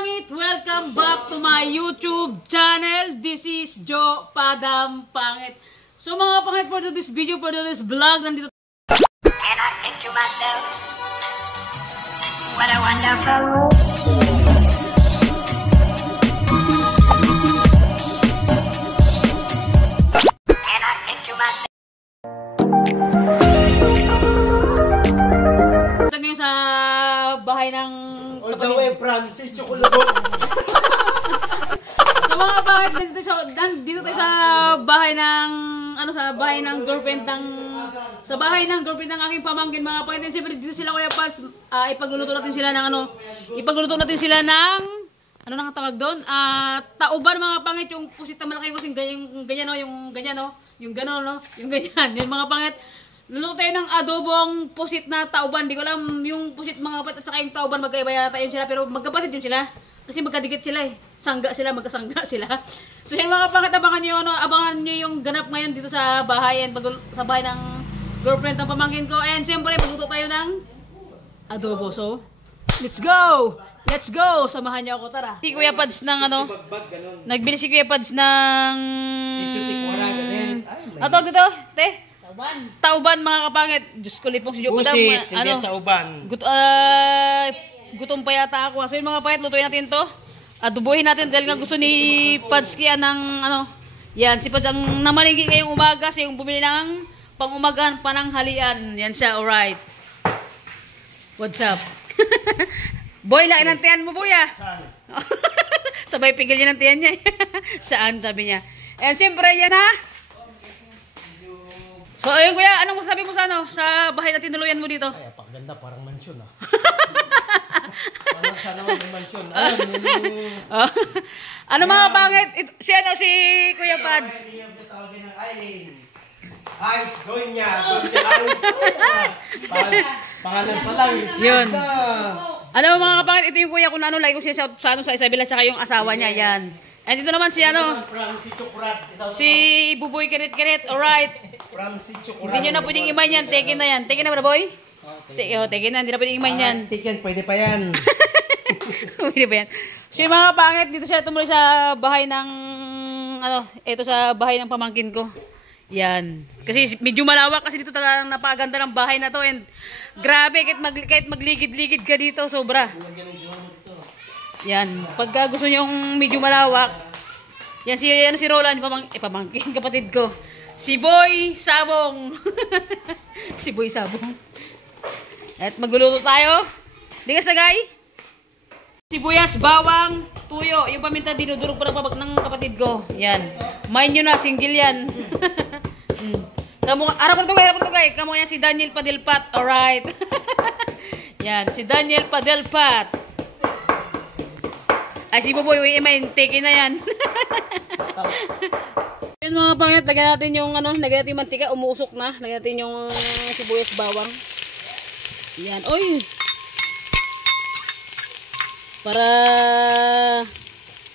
pangit! Welcome back to my YouTube channel. This is Joe Padam Pangit. So mga pangit, for this video, for this vlog, nandito. And I think to myself, what a wonderful world. And I think to myself. Ito ngayon sa bahay ng all the way from si Chocolate. So mga pangit, dito tayo sa bahay ng girlfriend ng ng aking pamangkin, mga pangit. Siyempre dito sila, Kuya Pads, ipagluluto natin sila ng ano nang tawag doon? Tauban, mga pangit, yung pusit na malaki kasing ganyan no, yung gano'n no, yung ganyan. Yung mga pangit, luluto tayo ng adobong pusit na tauban. Di ko alam yung pusit mga kapatid at saka yung tauban magkaiba yata yun sila, pero magkapatid yun sila. Kasi magkadikit sila eh. Magkasangga sila. So yan mga pangit, abangan nyo yung ganap ngayon dito sa bahay, sa bahay ng girlfriend ng pamangkin ko. And siyempre magluto tayo ng adobo. So, let's go! Let's go! Samahan niyo ako, tara. Si Kuya Pads ng nagbili si Kuya Pads ng Si Chutik Wara ganin. ato dito, te? Tauban mga kapangit. Diyos ko, lipong si Joe Padam. Tauban. Gutom pa yata ako. So yun mga kapangit, lutuin natin to. Adobohin natin dahil nga gusto ni Pads kaya ng yan, si Pads ang namalingki ngayong umaga. Siya yung bumili ng pang-umagahan, pananghalian. Yan siya, alright. What's up? Boy, lain ang tiyan mo, boy, ah. Saan? Sabay pigil niya ng tiyan niya. Saan, sabi niya. And siyempre, yan ha. So, ayun kuya, anong masasabi mo sa bahay na tinuluyan mo dito? Ay, apakaganda, parang mansyon ah. Parang sana yung mansyon. Ano mga pangit? Si Kuya Pads. Ice, Donya, Ice. Pangalan pa lang. Yun. Ano mga kapangit, ito yung kuya ko na like ko siya sa Isabela tsaka yung asawa niya, yan. And ito naman si From si Chocolate. si Buboy Kirit, alright. From si Chocolate. Hindi nyo na pwedeng iman yan, tekin na yan. Tekin na ba, boy? Tekin na, hindi na pwedeng iman yan. Tiken, pwede pa yan. Pwede ba yan? So yung mga pangit, dito siya tumuloy sa bahay ng, ito sa bahay ng pamangkin ko. Yan. Kasi medyo malawak kasi dito talagang napaganda ng bahay na to. And grabe, kahit magligid-ligid ka dito, sobra. Yan. Pagka gusto nyo yung medyo malawak, yan si Roland, pamangkin, kapatid ko. Si Boy Sabong. Si Boy Sabong. At magluluto tayo. Di ka sagay? Sibuyas, bawang, tuyo. Yung paminta dinudurog pa ng kapatid ko. Yan. Mind nyo na, single yan. Harap po tugay. Kamu yan si Daniel Padelpat. Alright. Yan, si Daniel Padelpat. Ay, si Boboy, take na yan. Yan mga pangit, lagyan natin yung mantika, umuusok na. Lagyan natin yung sibuyas, bawang. Yan, oy. Para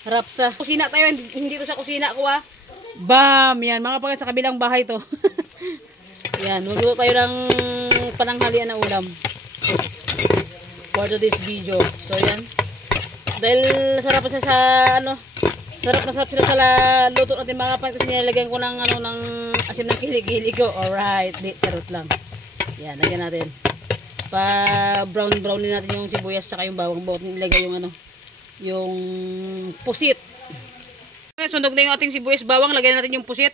harap sa kusina tayo, hindi to sa kusina ko ah. Bam! Yan, mga pangit, sa kabilang bahay to. Yan, magluto tayo ng pananghalian na ulam for this video. So yan, dahil sarap siya sa sarap sila sa luto natin mga pangit, kasi nilalagyan ko ng ng asin ng kilig-kilig ko. Alright, charot lang. Yan, lagyan natin. Pa-brown din natin yung sibuyas saka yung bawang, bago nilagay yung pusit. Sundog na yung ating sibuyas bawang, lagyan natin yung pusit.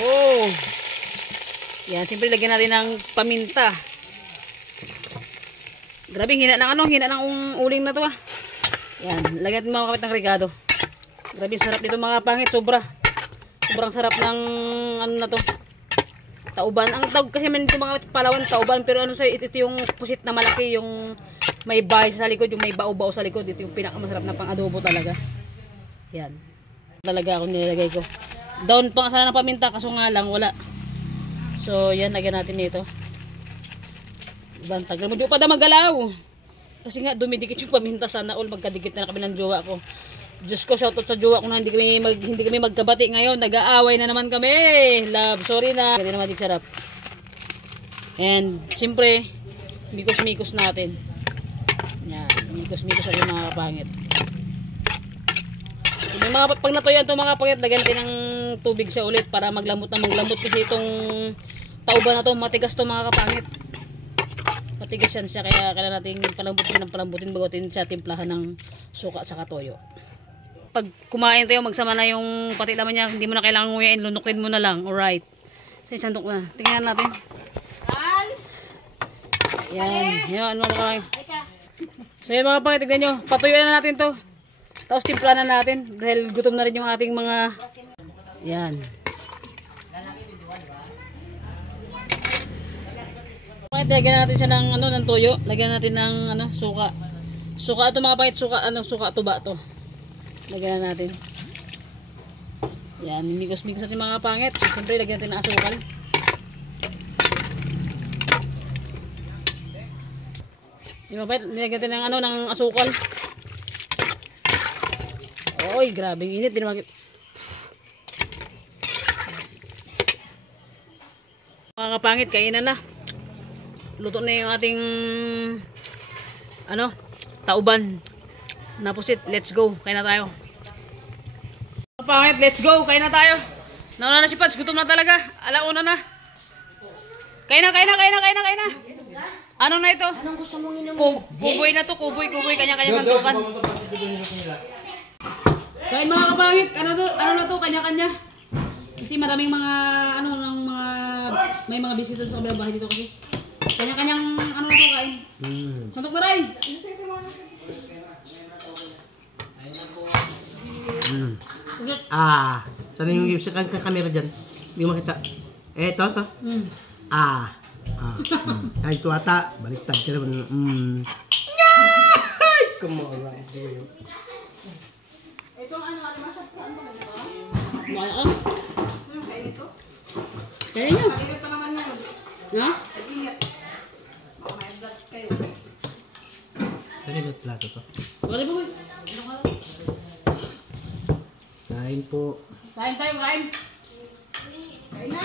Oh. Yan, siyempre lagyan natin ng paminta. Grabe, hina ng uling na to ah. Yan, lagyan natin mga kapit ng regado. Grabe, sarap dito mga pangit, sobrang sarap ng na to. Tauban. Ang tawag kasi man ito mga Palawan, tauban. Pero ito yung pusit na malaki, yung may bahay sa likod, yung may bao-bao sa likod. Ito yung pinakamasarap na pang-adobo talaga. Yan. Talaga ako nilagay ko. Down pa sana ng paminta, kaso nga lang wala. So, yan, lagyan natin nito. Ibang tagal mo. Di pa na magalaw. Kasi nga, dumidikit yung paminta. Sana all magkadikit na kami ng jowa ko. Diyos ko, shoutout sa jowa ko na hindi kami magkabati ngayon. Nag-aaway na naman kami. Love, sorry na. Hindi naman sarap. And, siyempre, mikos-mikos natin. Yan. Mikos-mikos sa mga kapangit. Yung mga pag natuyan to mga kapangit, lagyan natin ng tubig sa ulit para maglamot na maglamot kasi itong tauban na to, matigas to mga kapangit. Matigas yan siya kaya kailangan natin palambutin ng palambutin bago natin siya timplahan ng suka at saka toyo. Pag kumain tayo, magsama na yung pati laman niya, hindi mo na kailangan nguyain, lunukin mo na lang. Alright. Sa isang na. Tingnan natin. Yan. Yan mga kapangit. So yan mga kapangit, tignan nyo. Patuyuan na natin to. Tapos timpla na natin dahil gutom na rin yung ating mga yan. Lagyan natin siya ng ng toyo. Lagyan natin ng suka. Suka ito mga pangit, suka tuba to. Lagyan na natin. Yan, mimigos-migos natin mga pangit. Siyempre lagyan natin ng asukal. Yung mga pangit, nilagyan natin ng ng asukal. Oy, grabe init din mga kapangit, kainan na. Luto na yung ating tauban. Napusit, let's go. Kain na tayo. Kapangit, let's go. Kain na tayo. Nauna na si Pats, gutom na talaga. Alauna na. Kain na. Ano na ito? Anong gusto mong inumin? Kuboy na to, kuboy, kanya-kanya sandukan. Kain mga kapangit, ano na to, kanya-kanya. Kasi maraming mga, may mga bisita sa kabilang bahay dito kasi. Kanya-kanyang, na to kain. Santok na rin. Sana yung camera dyan? Hindi mo makita. Ito. Ay, ito ata. Baliktad ka naman. Come on, rice. Itong alimasag saan ba ito? Mukha ka? Sino kain ito? Kaya nyo. Malingat pa naman yan. Ha? Ingat. Baka may vlog kayo. Kaya ba plato to? Wala ba? Kain po. Kain tayo, kain. Kain na!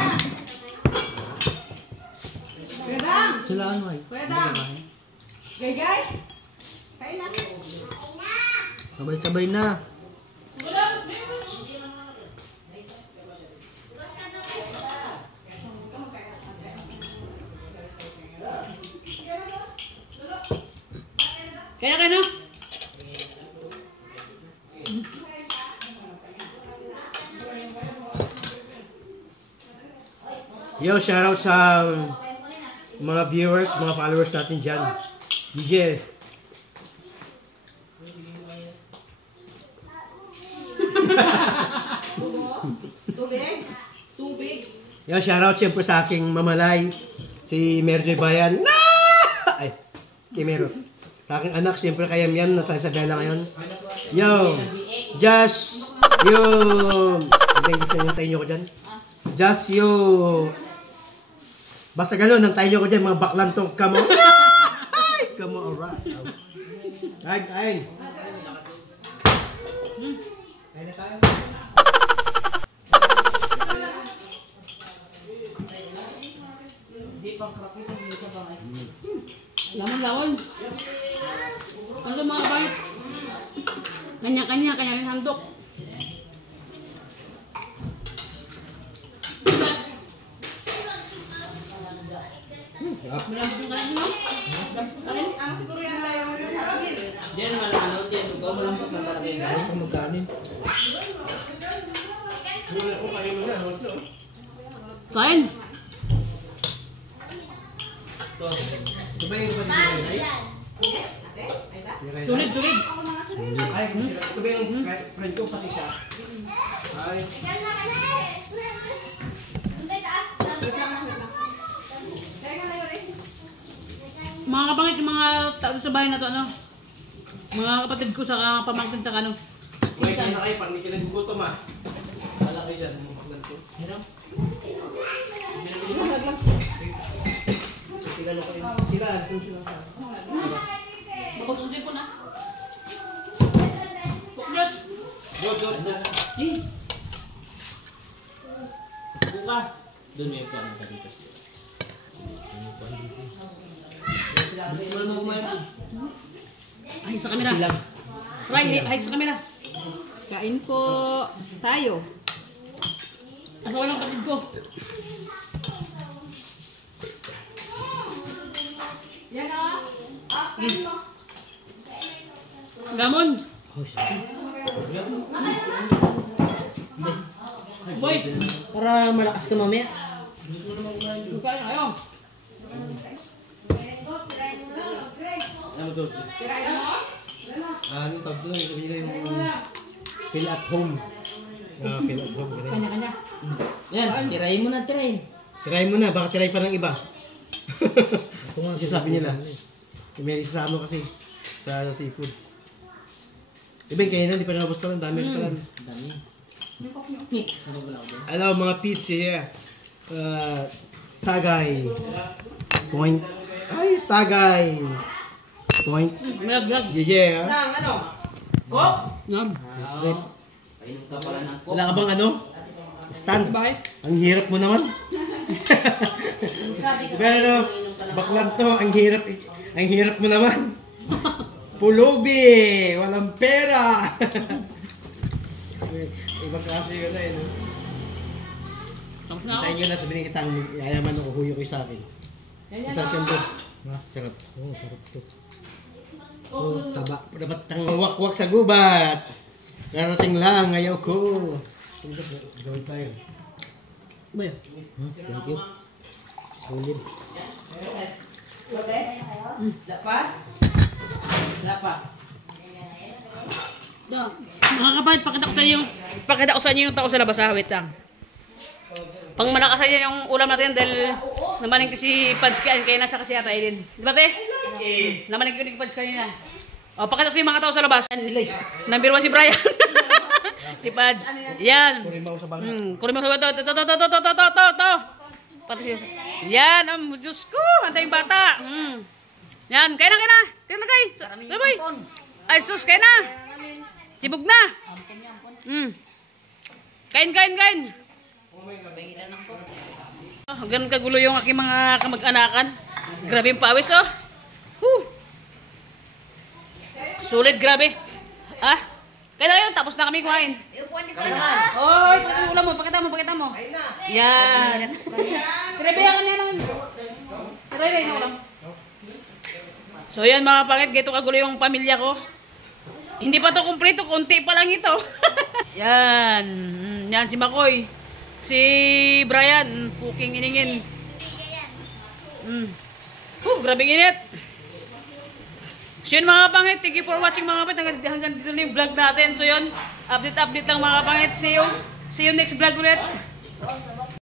Gadang! Sila ano ay? Gadang! Gay! Kain na! Sabay-sabay na. Kaya na. Yo, shoutout sa mga viewers, mga followers natin dyan. DJ. Tubig! Yo, shoutout siyempre sa aking mamalay, si Merjoy Bayan. Ay, kay Mero. Sa aking anak, siyempre kay Yam, nasa Isabela ngayon. Yo, just you. Nantayin nyo ko dyan. Just you. Basta gano'n, nantayin nyo ko dyan, mga baklan to. Come on. Come on, alright. Kain. Kain na tayo. Lamon. Ano mga kapangit? Kanya-kanya rin handok. Malambot yung kanin mo? Ang siguro yan tayo hasgin. Diyan malano, diyan lugaw, malambot na talaga yung Ayos ka magkanin. Kain. Ito ba yung Tulid. Ay, ito ba yung friend ko pati siya? Ay. Mga kapangit, yung mga tao sa bahay na to, mga kapatid ko sa pamangkin sa Kumain na kayo, pag hindi ka nagugutom Wala kayo dyan, mga ganito. Sila ko yun. Sila. Magpapasusin ko na. Puknyas. buka. Doon may pa ang dito. Wala mo kumain. Ay, sa camera. Ilang. Ray, ay, sa camera. Kain po tayo. Asawa ng kapatid ko. Yan o. Kain mo. Gamon. Boy. Para malakas ka mamaya. Kain na kayo. Ano tawag doon? Sabihin na yung feel at home. Feel at home. Ganun. Kanya-kanya. Yan, tirahin mo na, tirahin. Tirahin mo na, baka tirahin pa ng iba. Ito nga sinasabi nila. May isasama kasi sa seafoods. Iba kayo na, di pa nakapos pa lang. Dami rin pa lang. Dami. Sama ba ako doon? Hello mga peeps here. Tagay. Point. Ay, Tagay. Point. Vlog. Yeah. Ano? Coke? Ngam. Trip. Painom ka pala ng coke. Wala ka bang ano? Stand. Bye. Ang hirap mo naman. Pero ano, baklan to, ang hirap mo naman. Pulubi, walang pera. Ibang klase yun na yun. Tapos na ako. Hintayin nyo na, sabihin kitang yayaman ako, huyo ko sa akin. Isang sandot. Sarap. Oo, sarap to. Oh, taba. Dapat tang wakwak sa gubat. Karating lang, ayaw ko. Gawin tayo. Boy. Thank you. Solid. Dapat? Dapat. Mga kapatid, pakita ko sa inyo yung tao sa labas ha. Wait lang. Pang malakasan yan yung ulam natin dahil namanig ko si Pads kain na tsaka si Ata Aiden. Di ba te? Namanig ko ni Pads kanina. O, pakita sa yung mga tao sa labas. Number 1 si Brian. Si Pads. Yan. Kurimaw sa bangka. Kurimaw sa bata. To. Pati siya. Yan. Diyos ko. Antay yung bata. Yan. Kaya na. Kaya na kay. Sabay. Ay sus. Kaya na. Sibog na. Kain. Ganun kagulo yung aking mga kamag-anakan. Grabe yung pawis, oh. Sulit, grabe. Ah, kaya yun, tapos na kami kumain. Oy, pakita mo. Yan. Tirabayan niya lang. Tirabayan na ulam. So yan mga pangit, gito kagulo yung pamilya ko. Hindi pa to kumpleto, konti pa lang ito. Yan. Yan si Makoy. Si Brian, puking iningin. Grabe init. So yun mga pangit, thank you for watching mga kapit. Hanggang dito na yung vlog natin. So yun, update lang mga pangit. See you next vlog ulit.